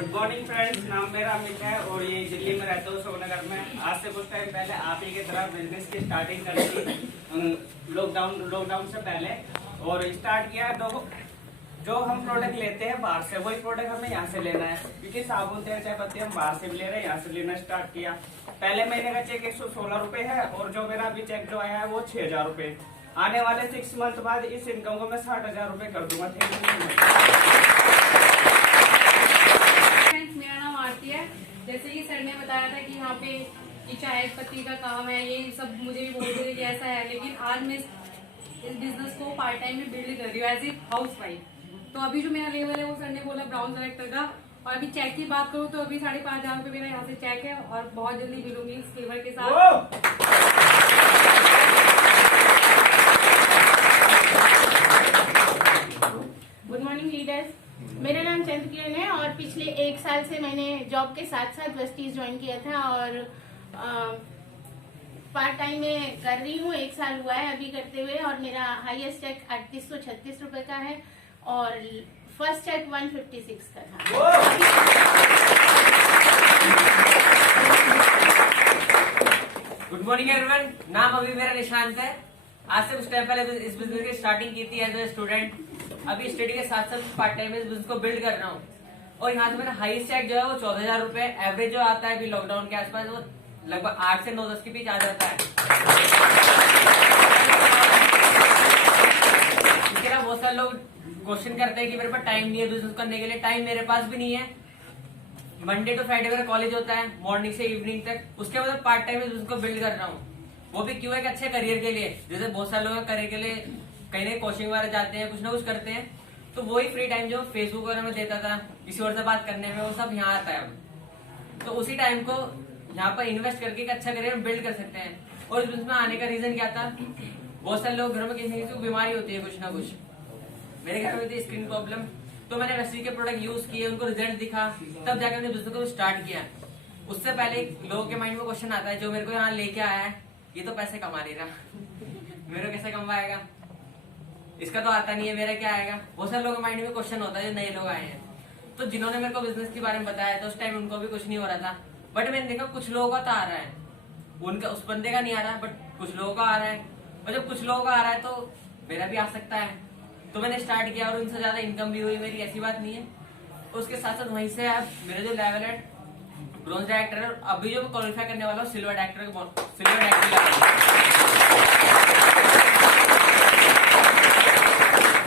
Good morning friends, नाम मेरा अमित है और ये दिल्ली में रहता हूँ, सोनगर में। आज से कुछ टाइम पहले आप ही की तरह बिजनेस की स्टार्टिंग करी थी लॉकडाउन से पहले, और स्टार्ट किया। तो जो हम प्रोडक्ट लेते हैं बाहर से, वही प्रोडक्ट हमें यहाँ से लेना है, क्योंकि साबुन तेल चाय पत्ती हम बाहर से भी ले रहे हैं, यहाँ से लेना स्टार्ट किया। पहले महीने का चेक 116 रुपए है और जो मेरा अभी चेक जो आया है वो 6000 रुपए। आने वाले 6 मंथ बाद इस इनकम को मैं 60,000 रुपए कर दूंगा। Thank you. मेरा नाम आरती है। जैसे कि सर ने बताया था कि यहाँ पे कि चाय पत्ती का काम है, ये सब मुझे भी बोलते थे कि ऐसा है, लेकिन आज मैं इस बिजनेस को पार्ट टाइम में बिल्ड कर रही हूँ एज ए हाउस वाइफ। तो अभी जो मेरा लेवल है वो सर ने बोला ब्राउन कलेक्टर का, और अभी चेक की बात करूँ तो अभी 5,500 रुपए मेरा यहाँ से चेक है और बहुत जल्दी मिलूंगी सिल्वर के साथ। गुड मॉर्निंग लीडर्स, मेरा नाम चंद्र किरण है और पिछले 1 साल से मैंने जॉब के साथ साथ वेस्टीज ज्वाइन किया था और पार्ट टाइम में कर रही हूँ। 1 साल हुआ है अभी करते हुए, और मेरा हाईएस्ट चेक 3836 रुपए का है और फर्स्ट चेक 156 का था। गुड मॉर्निंग एवरीवन, नाम अभी मेरा निशांत है। आज से कुछ टाइम पहले इस बिजनेस की स्टार्टिंग की थी एज ए स्टूडेंट। अभी स्टडी के साथ साथ पार्ट टाइम इस बिजनेस को बिल्ड कर रहा हूँ, और यहाँ से मेरा हाईएस्ट चेक जो है वो 14,000 रुपए। एवरेज जो आता है अभी लॉकडाउन के आसपास वो लगभग 8 से 9-10 के बीच आ जाता है। इसके अलावा बहुत सारे लोग क्वेश्चन करते हैं कि मेरे पास टाइम नहीं है बिजनेस करने के लिए। टाइम मेरे पास भी नहीं है। मंडे टू फ्राइडे मेरा कॉलेज होता है मॉर्निंग से इवनिंग तक। उसके बाद पार्ट टाइम बिजनेस को बिल्ड कर रहा हूँ, वो भी क्यों, एक अच्छे करियर के लिए। जैसे बहुत सारे लोग करियर के लिए कहीं ना कोचिंग वगैरह जाते हैं, कुछ ना कुछ करते हैं, तो वही फ्री टाइम जो फेसबुक वगैरह में देता था किसी और से बात करने में, वो सब यहाँ आता है अब। तो उसी टाइम को यहाँ पर इन्वेस्ट करके एक अच्छा करियर बिल्ड कर सकते हैं। और इस बिजनेस में आने का रीजन क्या था, बहुत सारे लोग घरों में किसी न किसी को बीमारी होती है, कुछ ना कुछ। मेरे घर में थी स्किन प्रॉब्लम, तो मैंने वेस्टी के प्रोडक्ट यूज किए, उनको रिजल्ट दिखा, तब जाकर मैंने बिजनेस को स्टार्ट किया। उससे पहले लोगों के माइंड में क्वेश्चन आता है, जो मेरे को यहाँ लेके आया है ये तो पैसे कमा नहीं रहा, मेरे को कैसे कमाएगा, इसका तो आता नहीं है, मेरा क्या आएगा। बहुत सारे लोगों के माइंड में क्वेश्चन होता है जो नए लोग आए हैं। तो जिन्होंने मेरे को बिजनेस के बारे में बताया तो उस टाइम उनको भी कुछ नहीं हो रहा था, बट मैंने देखा कुछ लोगों का तो आ रहा है, उनका उस बंदे का नहीं आ रहा, बट कुछ लोगों का आ रहा है। और जब कुछ लोगों का आ रहा है तो मेरा भी आ सकता है। तो मैंने स्टार्ट किया और उनसे ज्यादा इनकम भी हुई मेरी, ऐसी बात नहीं है। उसके साथ साथ वहीं से अब मेरा जो लेवल है ब्रॉन्ज डायरेक्टर है, अभी जो क्वालिफाई करने वाला हूँ सिल्वर डायरेक्टर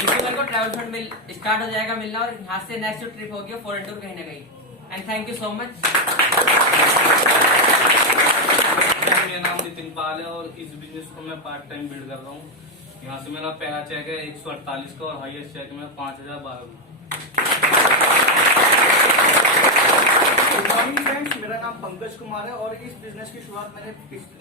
जिससे मेरे को ट्रैवल फंड स्टार्ट हो जाएगा मिलना, और यहाँ से नेक्स्ट जो ट्रिप होगी फॉरेन टूर कहीं ना कहीं। And thank you so much. मेरा नाम नितिन पाल है और इस बिजनेस को मैं पार्ट टाइम बिल्ड कर रहा हूँ। यहाँ से मेरा पहला चेक है 148 का और हाईएस्ट चेक में 5,012। गुड मॉर्निंग फ्रेंड्स, मेरा नाम पंकज कुमार है और इस बिजनेस की शुरुआत मैंने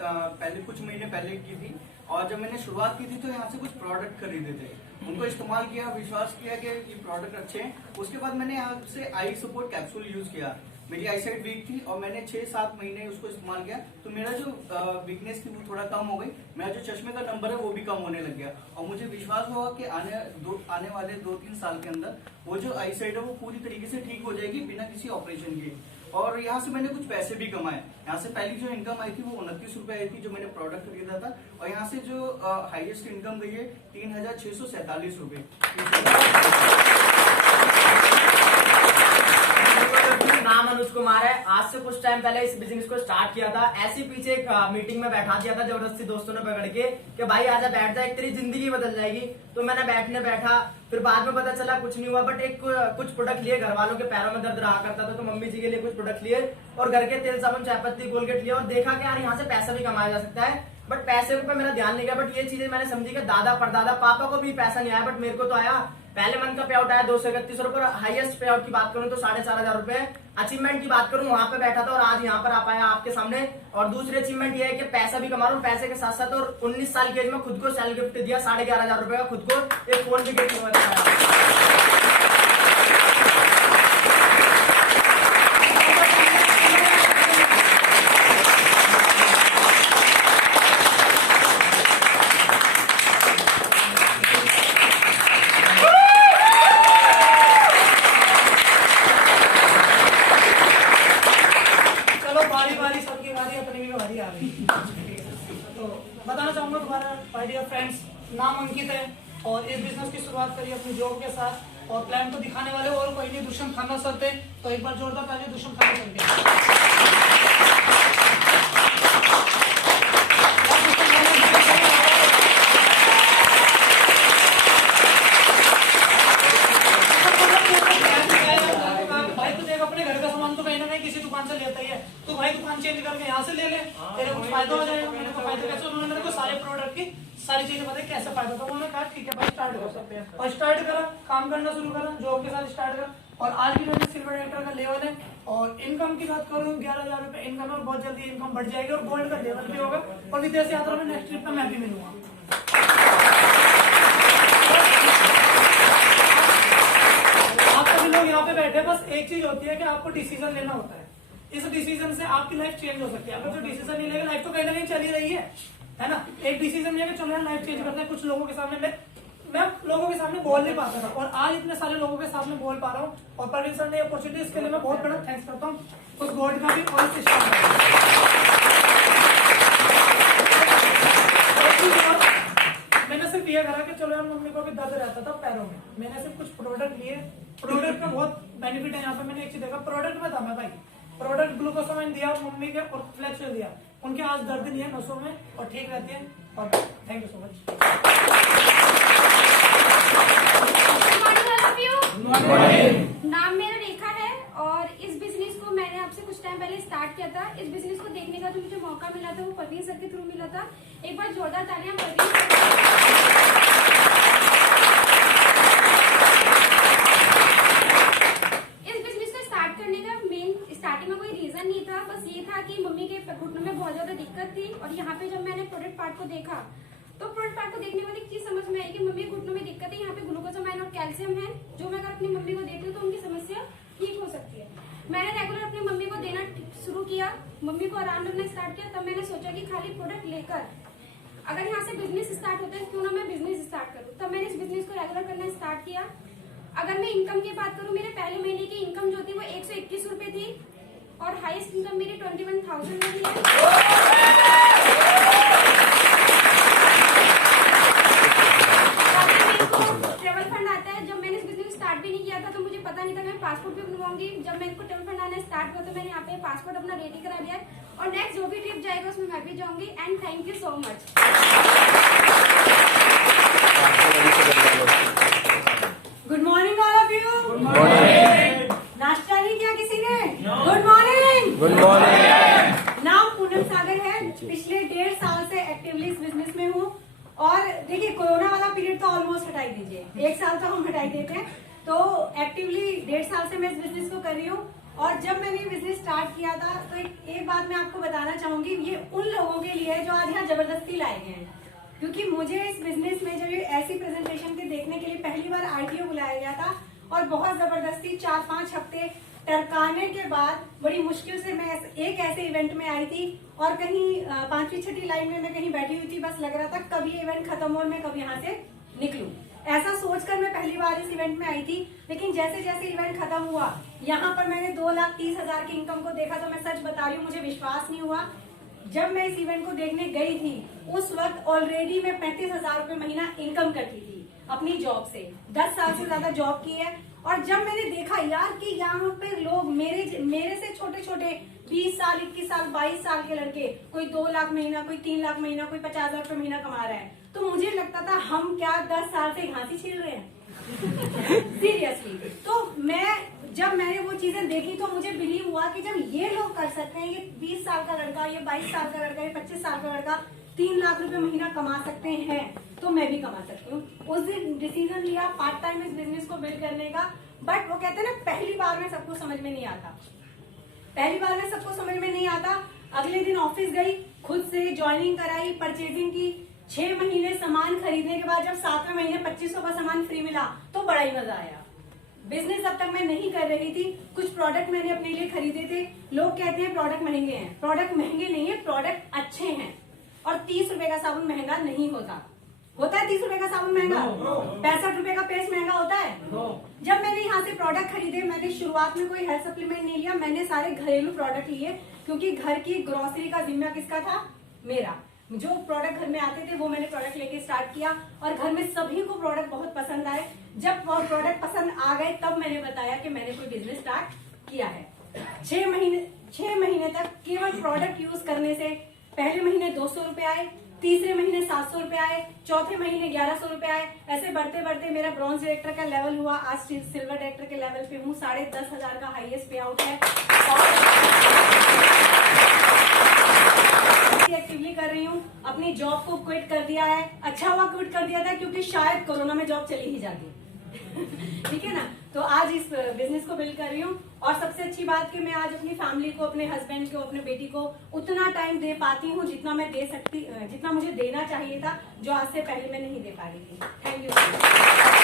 पहले कुछ महीने पहले की थी। और जब मैंने शुरुआत की थी तो यहाँ से कुछ प्रोडक्ट खरीदे थे, उनको इस्तेमाल किया, विश्वास किया कि ये प्रोडक्ट अच्छे हैं। उसके बाद मैंने यहाँ से आई सपोर्ट कैप्सूल यूज किया। मेरी आई साइड वीक थी और मैंने 6-7 महीने उसको इस्तेमाल किया, तो मेरा जो वीकनेस थी वो थोड़ा कम हो गई। मेरा जो चश्मे का नंबर है वो भी कम होने लग गया, और मुझे विश्वास हुआ कि आने वाले 2-3 साल के अंदर वो जो आई साइड है वो पूरी तरीके से ठीक हो जाएगी बिना किसी ऑपरेशन के। और यहाँ से मैंने कुछ पैसे भी कमाए। यहाँ से पहली जो इनकम आई थी वो 29 रुपए आई थी, जो मैंने प्रोडक्ट खरीदा था। और यहाँ से जो हाईएस्ट इनकम गई है 3,647 रुपए। नाम अनुज कुमार है। आज से कुछ टाइम पहले इस बिजनेस को स्टार्ट किया था। ऐसे पीछे एक मीटिंग में बैठा दिया था जबरदस्ती दोस्तों ने पकड़ के कि भाई आजा बैठ जा, एक तेरी जिंदगी बदल जाएगी। तो मैंने बैठा, फिर बाद में पता चला कुछ नहीं हुआ, बट एक कुछ प्रोडक्ट लिए। घर वालों के पैरों में दर्द रहा करता था तो मम्मी जी के लिए कुछ प्रोडक्ट लिए, और घर के तेल साबुन चाय पत्ती कोलगेट लिया, और देखा कि यार यहाँ से पैसा भी कमाया जा सकता है। बट पैसे पे मेरा ध्यान नहीं गया, बट ये चीजें मैंने समझी कि दादा परदादा पापा को भी पैसा नहीं आया, बट मेरे को तो आया। पहले मंथ का पे आउट आया 231 रुपए, और हाईएस्ट पे आउट की बात करूं तो 4,500 रुपए। अचीवमेंट की बात करूं, वहां पे बैठा था और आज यहाँ पर आ पाया आपके सामने। और दूसरी अचीवमेंट ये है कि पैसा भी कमा रहा हूँ, पैसे के साथ साथ, और 19 साल की एज में खुद को सेल गिफ्ट दिया 11,500 रुपए का, खुद को एक फोन भी गिफ्ट किया। नाम अंकित है और इस बिजनेस की शुरुआत करी अपनी जॉब के साथ और प्लान तो दिखाने वाले और कोई नहीं, दुष्यंत खाना सर थे। तो एक बार जोरदार ताली दुष्यंत खाना सर के। भाई तू देख अपने घर का सामान तो कहीं ना कहीं किसी दुकान से लेता ही है, तो भाई दुकान चेंज करके यहाँ से ले ले, तेरे को फायदा हो जाएगा। मैंने को फायदा कैसे, उन्होंने मेरे को सारे प्रोडक्ट की सारी चीजें बताई कैसे फायदा था। उन्होंने कहा ठीक है भाई स्टार्ट कर सकते हैं और स्टार्ट करा, काम करना शुरू करा, जॉब के साथ स्टार्ट करा और आज भी मेरे सिल्वर डायरेक्टर का लेवल है। और इनकम की बात करूँ 11,000 रुपए इनकम है, बहुत जल्दी इनकम बढ़ जाएगी और गोल्ड का लेवल भी होगा और विदेश यात्रा में नेक्स्ट ट्रिप में मैं भी मिलूंगा। आप सभी लोग यहाँ पे बैठे, बस एक चीज होती है कि आपको डिसीजन लेना होता है। इस डिसीजन से आपकी लाइफ चेंज हो सकती है। अगर जो डिसीजन नहीं लेगा लाइफ तो कहीं ना कहीं चली रही है ना। एक डिसीजन लिया कि चलो यार लाइफ चेंज करते हैं। कुछ लोगों के सामने मैं लोगों के सामने बोल नहीं पाता था और आज इतने सारे लोगों के सामने बोल पा रहा हूँ और प्रवीण सर ने अपॉर्चुनिटी, इसके लिए मैं बहुत बड़ा थैंक्स करता हूँ उस गॉड का भी और सिस्टम का। मैंने सिर्फ ये करा कि चलो यार मम्मी को भी दर्द रहता था पैरों में, मैंने सिर्फ कुछ प्रोडक्ट लिए। प्रोडक्ट का बहुत बेनिफिट है यहाँ पे। मैंने एक चीज देखा प्रोडक्ट में था मैं भाई, प्रोडक्ट ग्लूकोसामाइन दिया मम्मी के और फ्लेक्सोल दिया, उनके आज दर्द नहीं है नसों में और ठीक रहती है। और थैंक यू सो मच। नाम मेरा रेखा है और इस बिजनेस को मैंने आपसे कुछ टाइम पहले स्टार्ट किया था। इस बिजनेस को देखने का जो मुझे मौका मिला था वो प्रवीण सर के थ्रू मिला था। एक बार जोरदार तालियां प्रवीण सर। इस बिजनेस को स्टार्ट करने का मेन स्टार्टिंग में कोई रीजन नहीं था, बस ये था कि मम्मी के घुटनों में बहुत ज्यादा दिक्कत थी और यहाँ पे जब मैंने प्रोडक्ट पार्ट को देखा तो प्रोडक्ट पार्ट को देखने वाली चीज समझ में आई कि मम्मी के घुटनों में दिक्कत है, यहाँ पे ग्लूकोसामाइन और कैल्शियम है, जो मैं अगर अपनी मम्मी को देती हूँ तो उनकी समस्या ठीक हो सकती है। मैंने रेगुलर अपनी मम्मी को देना शुरू किया, मम्मी को आराम लगना स्टार्ट किया। तब मैंने सोचा कि खाली प्रोडक्ट लेकर अगर यहाँ से बिजनेस स्टार्ट होता है क्यों ना मैं बिजनेस स्टार्ट करूँ। तब मैंने इस बिजनेस को रेगुलर करना स्टार्ट किया। अगर मैं इनकम की बात करूँ, मेरे पहले महीने की इनकम जो थी वो 121 रुपए थी और हाईएस्ट इनकम मेरी 21,000 रही है। ट्रेवल फंड आता है, जब मैंने इस बिजनेस स्टार्ट भी नहीं किया था तो मुझे पता नहीं था मैं पासपोर्ट भी बनवाऊंगी। जब मेरे को ट्रेवल फंड आना स्टार्ट हुआ तो मैंने यहाँ पे पासपोर्ट अपना रेडी करा लिया और नेक्स्ट जो भी ट्रिप जाएगा उसमें मैं भी जाऊंगी। And thank you so much. Good morning all of you. Good morning. नाश्ता नहीं किया किसी ने? Good morning. Good morning. नाम पूनम सागर है, पिछले 1.5 साल से एक्टिवली इस बिजनेस में हूँ। और देखिए कोरोना वाला पीरियड तो ऑलमोस्ट हटाई दीजिए, 1 साल तो हम हटाई देते हैं, तो एक्टिवली 1.5 साल से मैं इस बिजनेस को कर रही हूँ। और जब मैंने ये बिजनेस स्टार्ट किया था तो एक बात मैं आपको बताना चाहूंगी, ये उन लोगों के लिए जो आज यहाँ जबरदस्ती लाए गए हैं। क्योंकि मुझे इस बिजनेस में जब ये ऐसी प्रेजेंटेशन के देखने के लिए पहली बार आरटीओ बुलाया गया था और बहुत जबरदस्ती 4-5 हफ्ते टरकाने के बाद बड़ी मुश्किल से मैं एक ऐसे इवेंट में आई थी और कहीं 5वीं-6वीं लाइन में मैं कहीं बैठी हुई थी, बस लग रहा था कब ये इवेंट खत्म हो और मैं कब यहाँ से निकलूं। ऐसा सोचकर मैं पहली बार इस इवेंट में आई थी। लेकिन जैसे जैसे इवेंट खत्म हुआ, यहाँ पर मैंने 2,30,000 की इनकम को देखा तो मैं सच बता रही हूँ मुझे विश्वास नहीं हुआ। जब मैं इस इवेंट को देखने गई थी उस वक्त ऑलरेडी मैं 35,000 रुपए महीना इनकम करती थी अपनी जॉब से। 10 साल से ज्यादा जॉब की है। और जब मैंने देखा यार कि यहाँ पे लोग मेरे से छोटे छोटे 20 साल, 21 साल, 22 साल के लड़के, कोई 2 लाख महीना, कोई 3 लाख महीना, कोई 50,000 रुपए महीना कमा रहा है, तो मुझे लगता था हम क्या 10 साल से घासी छील रहे हैं। सीरियसली। तो जब मैंने वो चीजें देखी तो मुझे बिलीव हुआ कि जब ये लोग कर सकते हैं, ये 20 साल का लड़का, ये 22 साल का लड़का, ये 25 साल का लड़का 3 लाख रुपए महीना कमा सकते हैं तो मैं भी कमा सकती हूँ। उस दिन डिसीजन लिया पार्ट टाइम इस बिजनेस को बिल्ड करने का। बट वो कहते हैं ना, पहली बार में सबको समझ में नहीं आता। पहली बार में सबको समझ में नहीं आता। अगले दिन ऑफिस गई, खुद से ज्वाइनिंग कराई, परचेजिंग की। 6 महीने सामान खरीदने के बाद जब 7वें महीने 2500 का सामान फ्री मिला तो बड़ा ही मजा आया। बिजनेस अब तक मैं नहीं कर रही थी, कुछ प्रोडक्ट मैंने अपने लिए खरीदे थे। लोग कहते हैं प्रोडक्ट महंगे हैं। प्रोडक्ट महंगे नहीं है, प्रोडक्ट अच्छे हैं। और 30 रुपए का साबुन महंगा नहीं होता। होता है 30 रुपए का साबुन महंगा? 65 रुपए का पेस्ट महंगा होता है? जब मैंने यहाँ से प्रोडक्ट खरीदे, मैंने शुरुआत में कोई हेल्थ सप्लीमेंट नहीं लिया, मैंने सारे घरेलू प्रोडक्ट लिए क्योंकि घर की ग्रोसरी का जिम्मा किसका था? मेरा। जो प्रोडक्ट घर में आते थे वो मैंने प्रोडक्ट लेके स्टार्ट किया और घर में सभी को प्रोडक्ट बहुत पसंद आए। जब प्रोडक्ट पसंद आ गए तब मैंने बताया कि मैंने कोई बिजनेस स्टार्ट किया है। 6 महीने तक केवल प्रोडक्ट यूज करने से पहले महीने 200 रुपए आए, तीसरे महीने 700 रुपए आए, चौथे महीने 1100 रुपए आए। ऐसे बढ़ते बढ़ते मेरा ब्रॉन्ज डायरेक्टर का लेवल हुआ, आज सिल्वर डायरेक्टर के लेवल पे हूँ। 10,500 का हाईएस्ट पे आउट है और एक्टिवली कर रही हूँ। अपनी जॉब को क्विट कर दिया है। अच्छा हुआ क्विट कर दिया था क्योंकि शायद कोरोना में जॉब चली ही जाती ठीक है ना। तो आज इस बिजनेस को बिल्ड कर रही हूँ और सबसे अच्छी बात कि मैं आज अपनी फैमिली को, अपने हस्बैंड को, अपने बेटी को उतना टाइम दे पाती हूँ जितना मैं दे सकती, जितना मुझे देना चाहिए था, जो आज से पहले मैं नहीं दे पा रही थी। Thank you.